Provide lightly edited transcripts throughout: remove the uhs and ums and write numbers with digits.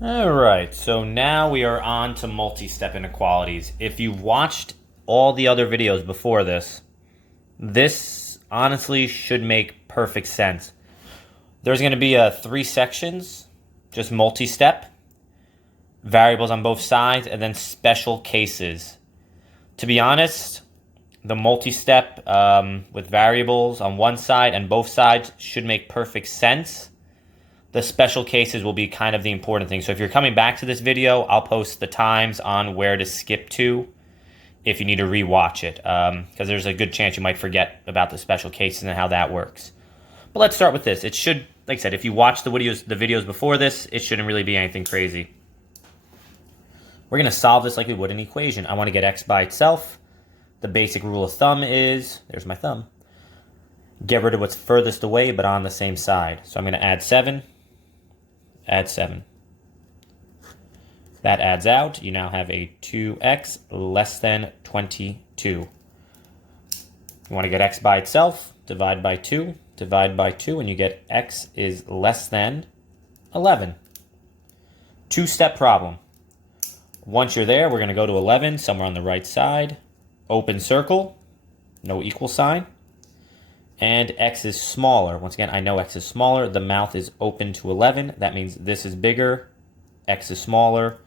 All right, so now we are on to multi-step inequalities. If you've watched all the other videos before this honestly should make perfect sense. There's going to be 3 sections, just multi-step, variables on both sides, and then special cases. To be honest, the multi-step with variables on one side and both sides should make perfect sense. The special cases will be kind of the important thing. So if you're coming back to this video, I'll post the times on where to skip to if you need to rewatch it, because there's a good chance you might forget about the special cases and how that works. But let's start with this. It should, like I said, if you watch the videos before this, it shouldn't really be anything crazy. We're going to solve this like we would an equation. I want to get x by itself. The basic rule of thumb is, there's my thumb, get rid of what's furthest away but on the same side. So I'm going to add 7. Add 7. That adds out. You now have a 2x less than 22. You want to get x by itself, divide by 2, and you get x is less than 11. 2-step problem. Once you're there, we're going to go to 11, somewhere on the right side. Open circle, no equal sign. And x is smaller. Once again, I know x is smaller. The mouth is open to 11. That means this is bigger. X is smaller.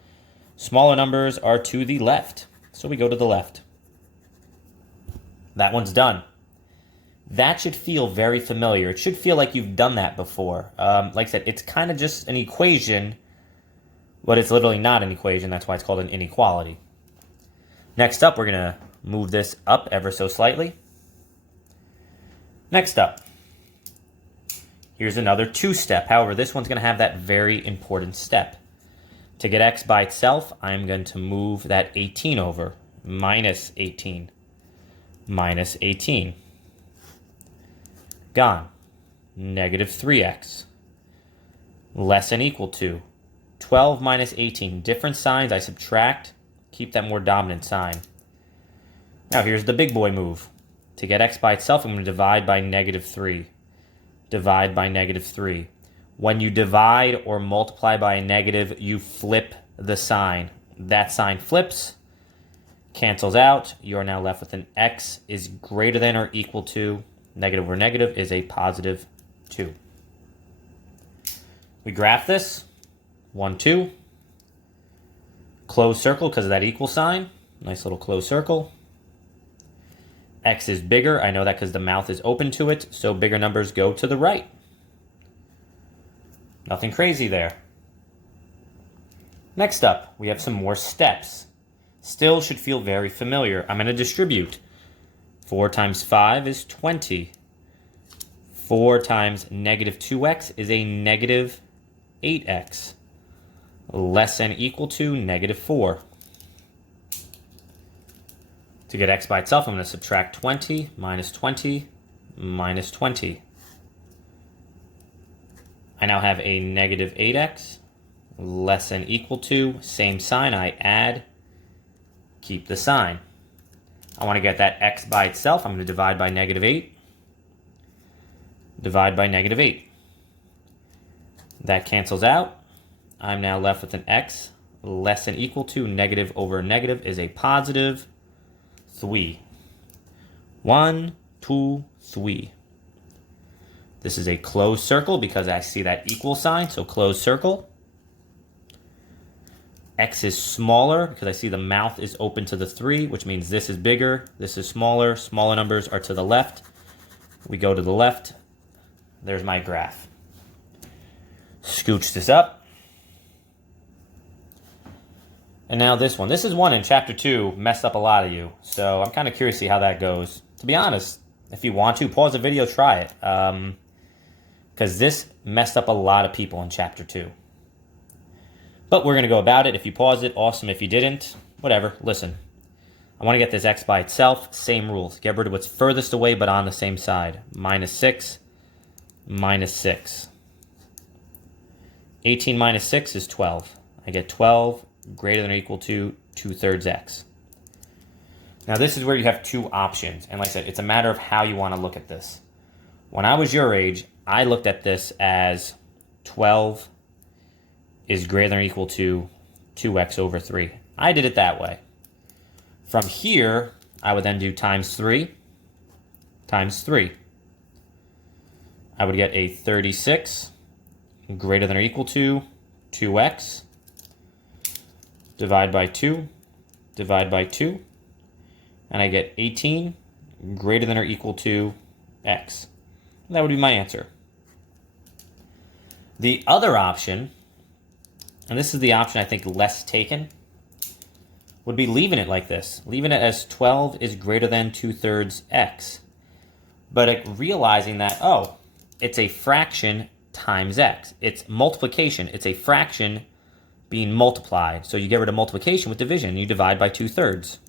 Smaller numbers are to the left. So we go to the left. That one's done. That should feel very familiar. It should feel like you've done that before. Like I said, it's kind of just an equation, but it's literally not an equation. That's why it's called an inequality. Next up, we're going to move this up ever so slightly. Next up, here's another 2-step. However, this one's going to have that very important step. To get x by itself, I'm going to move that 18 over. Minus 18. Minus 18. Gone. Negative 3x. Less than equal to 12 minus 18. Different signs, I subtract. Keep that more dominant sign. Now here's the big boy move. To get x by itself, I'm going to divide by negative 3. Divide by negative 3. When you divide or multiply by a negative, you flip the sign. That sign flips, cancels out. You are now left with an x is greater than or equal to, negative over negative is a positive 2. We graph this. 1, 2. Closed circle because of that equal sign. Nice little closed circle. X is bigger. I know that because the mouth is open to it, so bigger numbers go to the right. Nothing crazy there. Next up, we have some more steps. Still should feel very familiar. I'm going to distribute. 4 times 5 is 20. 4 times negative 2x is a negative 8x. Less than equal to negative 4. To get x by itself, I'm going to subtract 20, minus 20, minus 20. I now have a negative 8x, less than equal to, same sign, I add, keep the sign. I want to get that x by itself, I'm going to divide by negative 8. Divide by negative 8. That cancels out. I'm now left with an x less than equal to, negative over negative is a positive 3. 1, 2, 3. This is a closed circle because I see that equal sign, so closed circle. X is smaller because I see the mouth is open to the 3, which means this is bigger, this is smaller. Smaller numbers are to the left. We go to the left. There's my graph. Scooch this up. And now this one. This is one in chapter 2, messed up a lot of you. So I'm kind of curious to see how that goes. To be honest, if you want to, pause the video, try it. Because this messed up a lot of people in chapter 2. But we're going to go about it. If you pause it, awesome. If you didn't, whatever, listen. I want to get this x by itself. Same rules. Get rid of what's furthest away but on the same side. Minus 6, minus 6. 18 minus 6 is 12. I get 12 greater than or equal to 2/3 x. Now this is where you have 2 options. And like I said, it's a matter of how you want to look at this. When I was your age, I looked at this as 12 is greater than or equal to 2x over 3. I did it that way. From here, I would then do times 3 times 3. I would get a 36 greater than or equal to 2x, divide by 2, divide by 2, and I get 18 greater than or equal to x. And that would be my answer. The other option, and this is the option I think less taken, would be leaving it like this. Leaving it as 12 is greater than 2/3 x. But realizing that, oh, it's a fraction times x. It's multiplication. It's a fraction being multiplied. So you get rid of multiplication with division, and you divide by 2/3.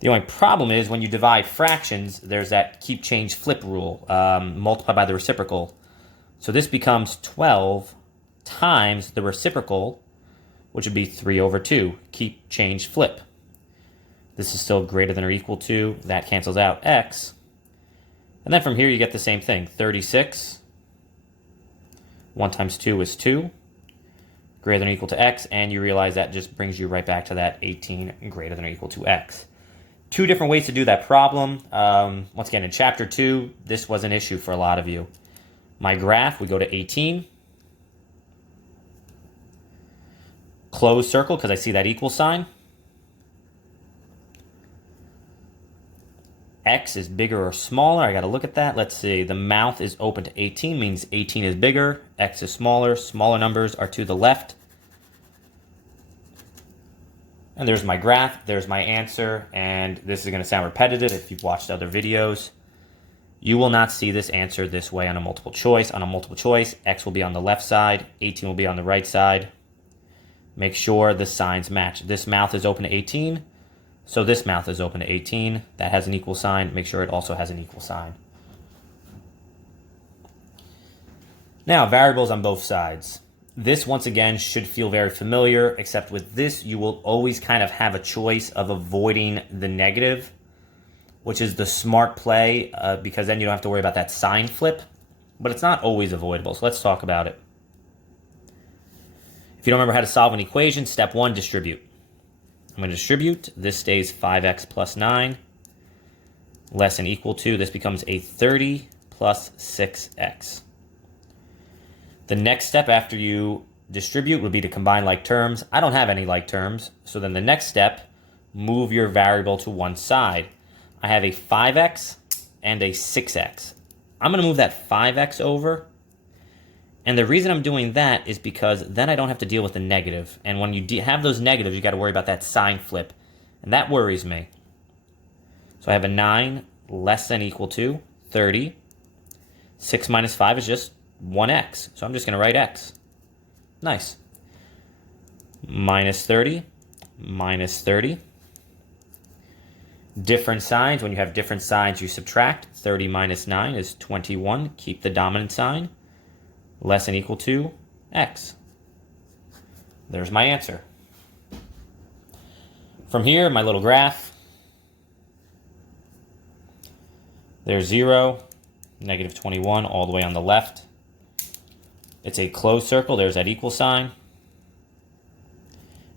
The only problem is when you divide fractions, there's that keep, change, flip rule. Multiply by the reciprocal. So this becomes 12 times the reciprocal, which would be 3 over 2. Keep, change, flip. This is still greater than or equal to, that cancels out, x. And then from here you get the same thing. 36, 1 times 2 is 2, greater than or equal to x, and you realize that just brings you right back to that 18 greater than or equal to x. Two different ways to do that problem. Once again, in chapter 2, this was an issue for a lot of you. My graph, we go to 18. Close circle, because I see that equal sign. X is bigger or smaller. I got to look at that. Let's see. The mouth is open to 18, means 18 is bigger. X is smaller. Smaller numbers are to the left. And there's my graph. There's my answer. And this is going to sound repetitive if you've watched other videos. You will not see this answer this way on a multiple choice. On a multiple choice, X will be on the left side. 18 will be on the right side. Make sure the signs match. This mouth is open to 18. So this mouth is open to 18. That has an equal sign. Make sure it also has an equal sign. Now, variables on both sides. This, once again, should feel very familiar, except with this, you will always kind of have a choice of avoiding the negative, which is the smart play, because then you don't have to worry about that sign flip. But it's not always avoidable, so let's talk about it. If you don't remember how to solve an equation, step 1, distribute. I'm going to distribute. This stays 5x plus 9, less than equal to. This becomes a 30 plus 6x. The next step after you distribute would be to combine like terms. I don't have any like terms, so then the next step, move your variable to one side. I have a 5x and a 6x. I'm going to move that 5x over. And the reason I'm doing that is because then I don't have to deal with the negative. And when you have those negatives, you got to worry about that sign flip. And that worries me. So I have a 9 less than equal to 30. 6 minus 5 is just 1x. So I'm just going to write x. Nice. Minus 30. Minus 30. Different signs. When you have different signs, you subtract. 30 minus 9 is 21. Keep the dominant sign. Less than equal to x. There's my answer. From here, my little graph. There's 0, negative 21, all the way on the left. It's a closed circle. There's that equal sign.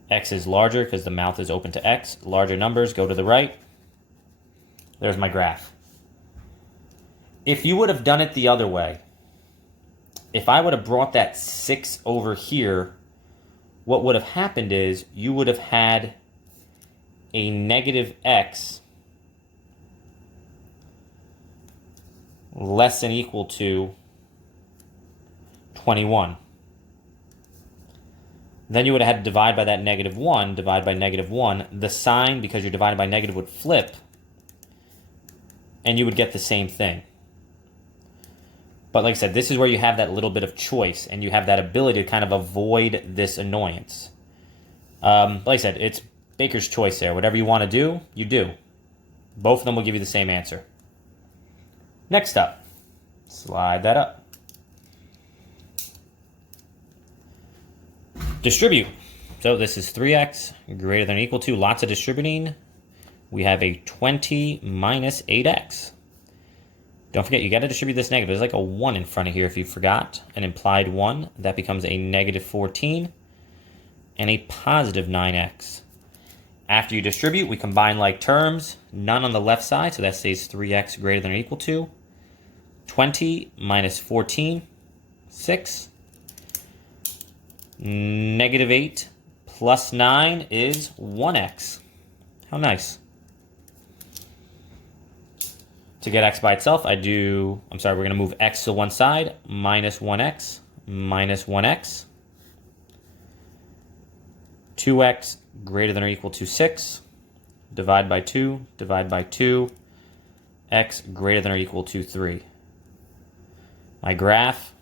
X is larger because the mouth is open to x. Larger numbers go to the right. There's my graph. If you would have done it the other way, if I would have brought that 6 over here, what would have happened is you would have had a negative x less than equal to 21. Then you would have had to divide by that negative 1, divide by negative 1. The sign, because you're divided by negative, would flip, and you would get the same thing. But like I said, this is where you have that little bit of choice, and you have that ability to kind of avoid this annoyance. Like I said, it's Baker's choice there. Whatever you want to do, you do. Both of them will give you the same answer. Next up, slide that up. Distribute. So this is 3x greater than or equal to, lots of distributing. We have a 20 minus 8x. Don't forget, you got to distribute this negative. There's like a 1 in front of here if you forgot. An implied 1. That becomes a negative 14 and a positive 9x. After you distribute, we combine like terms. None on the left side, so that stays 3x greater than or equal to 20 minus 14, 6. Negative 8 plus 9 is 1x. How nice. To get x by itself, we're going to move x to one side, minus 1x, minus 1x. 2x greater than or equal to 6, divide by 2, divide by 2, x greater than or equal to 3. My graph,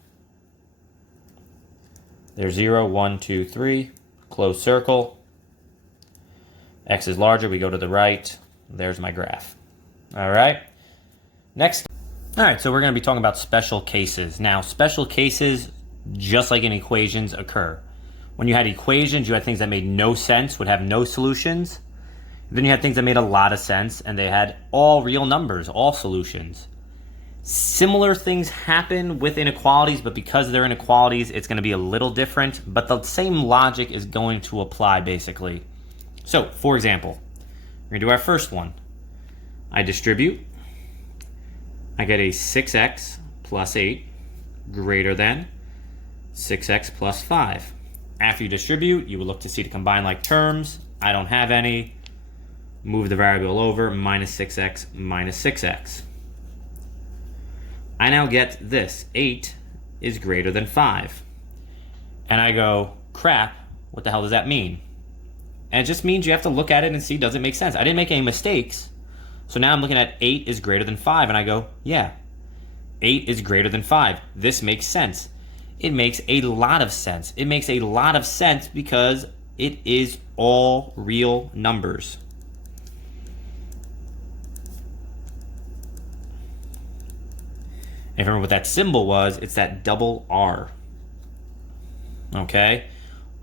there's 0, 1, 2, 3, closed circle. X is larger, we go to the right. There's my graph. All right. Next. All right, so we're going to be talking about special cases. Now, special cases, just like in equations, occur. When you had equations, you had things that made no sense, would have no solutions. Then you had things that made a lot of sense, and they had all real numbers, all solutions. Similar things happen with inequalities, but because they're inequalities, it's going to be a little different, but the same logic is going to apply, basically. So, for example, we're going to do our first one. I distribute. I get a 6x plus 8 greater than 6x plus 5. After you distribute, you will look to see to combine like terms. I don't have any. Move the variable over, minus 6x minus 6x. I now get this. 8 is greater than 5. And I go, crap, what the hell does that mean? And it just means you have to look at it and see, does it make sense? I didn't make any mistakes. So now I'm looking at 8 is greater than 5, and I go, yeah, 8 is greater than 5. This makes sense. It makes a lot of sense. It makes a lot of sense because it is all real numbers. And remember what that symbol was, it's that double R. Okay?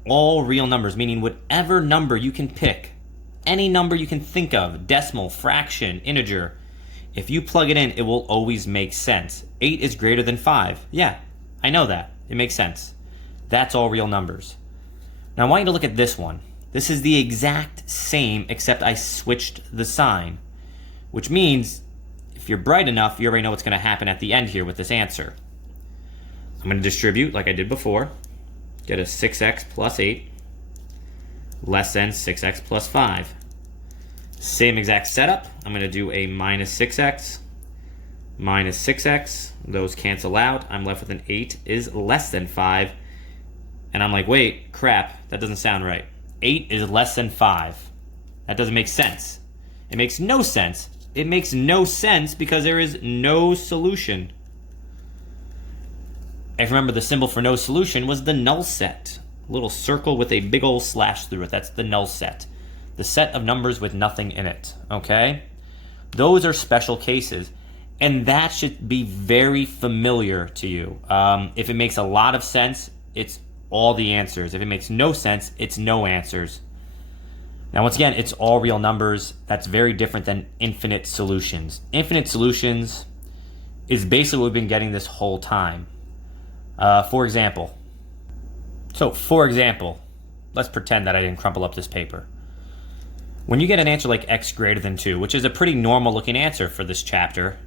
All real numbers, meaning whatever number you can pick, any number you can think of, decimal, fraction, integer, if you plug it in, it will always make sense. 8 is greater than 5. Yeah, I know that. It makes sense. That's all real numbers. Now I want you to look at this one. This is the exact same, except I switched the sign, which means if you're bright enough, you already know what's going to happen at the end here with this answer. I'm going to distribute like I did before. Get a 6x plus 8 less than 6x plus 5. Same exact setup. I'm going to do a minus 6x minus 6x. Those cancel out. I'm left with an 8 is less than 5. And I'm like, wait, crap, that doesn't sound right. 8 is less than 5. That doesn't make sense. It makes no sense. It makes no sense because there is no solution. If you remember, the symbol for no solution was the null set. A little circle with a big old slash through it. That's the null set. The set of numbers with nothing in it. Okay? Those are special cases. And that should be very familiar to you. If it makes a lot of sense, it's all the answers. If it makes no sense, it's no answers. Now, once again, it's all real numbers. That's very different than infinite solutions. Infinite solutions is basically what we've been getting this whole time. For example, let's pretend that I didn't crumple up this paper. When you get an answer like x greater than 2, which is a pretty normal looking answer for this chapter,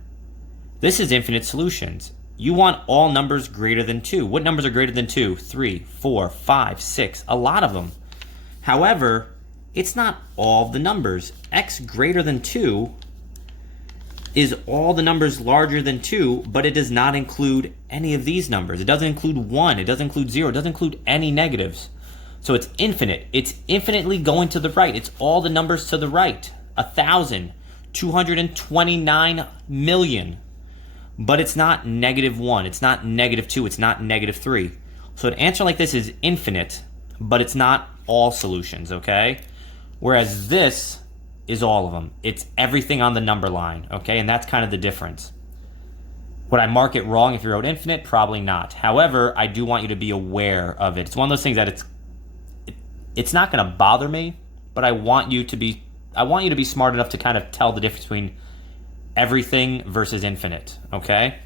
this is infinite solutions. You want all numbers greater than 2. What numbers are greater than 2? 3, 4, 5, 6, a lot of them. However, it's not all the numbers. X greater than 2 is all the numbers larger than 2, but it does not include any of these numbers. It doesn't include 1, it doesn't include 0, it doesn't include any negatives. So it's infinite. It's infinitely going to the right. It's all the numbers to the right. 1,000, 229 million. But it's not -1, it's not -2, it's not -3. So an answer like this is infinite, but it's not all solutions, okay? Whereas this is all of them. It's everything on the number line, okay? And that's kind of the difference. Would I mark it wrong if you wrote infinite? Probably not. However, I do want you to be aware of it. It's one of those things that it's not going to bother me, but I want you to be smart enough to kind of tell the difference between everything versus infinite, okay?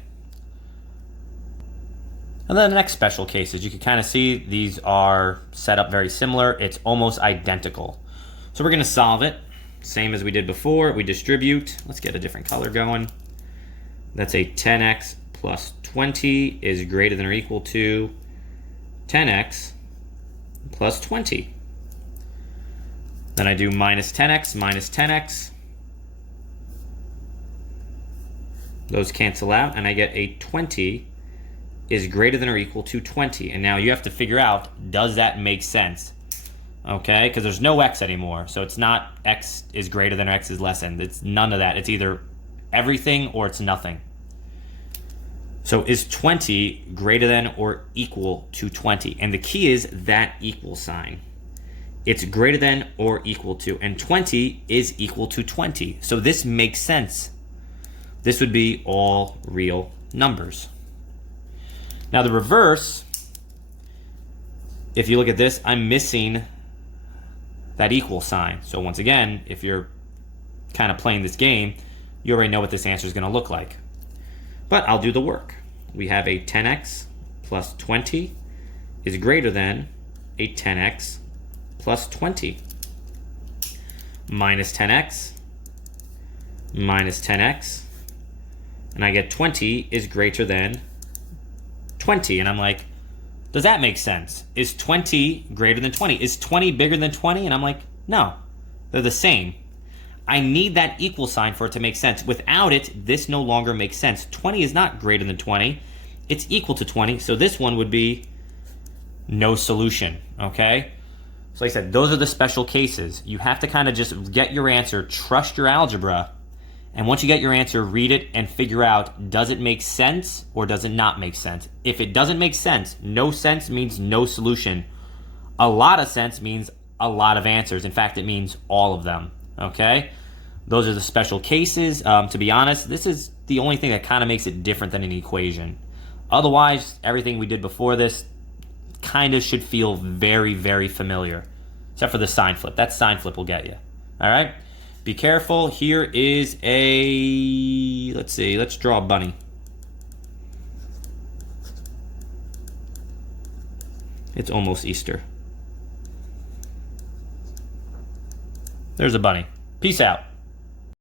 And then the next special cases, you can kind of see these are set up very similar. It's almost identical. So we're going to solve it. Same as we did before. We distribute. Let's get a different color going. That's a 10x plus 20 is greater than or equal to 10x plus 20. Then I do minus 10x minus 10x. Those cancel out, and I get a 20 is greater than or equal to 20. And now you have to figure out, does that make sense? Okay, because there's no x anymore. So it's not x is greater than or x is less than. It's none of that. It's either everything or it's nothing. So is 20 greater than or equal to 20? And the key is that equal sign. It's greater than or equal to. And 20 is equal to 20. So this makes sense. This would be all real numbers. Now the reverse, if you look at this, I'm missing that equal sign. So once again, if you're kind of playing this game, you already know what this answer is going to look like. But I'll do the work. We have a 10x plus 20 is greater than a 10x plus 20. Minus 10x minus 10x. And I get 20 is greater than 20. And I'm like, does that make sense? Is 20 greater than 20? Is 20 bigger than 20? And I'm like, no, they're the same. I need that equal sign for it to make sense. Without it, this no longer makes sense. 20 is not greater than 20. It's equal to 20. So this one would be no solution, okay? So like I said, those are the special cases. You have to kind of just get your answer, trust your algebra, and once you get your answer, read it and figure out, does it make sense or does it not make sense? If it doesn't make sense, no sense means no solution. A lot of sense means a lot of answers. In fact, it means all of them, okay? Those are the special cases. To be honest, this is the only thing that kind of makes it different than an equation. Otherwise, everything we did before this kind of should feel very, very familiar, except for the sign flip. That sign flip will get you, all right? Be careful. Here is a, let's see, let's draw a bunny. It's almost Easter. There's a bunny. Peace out.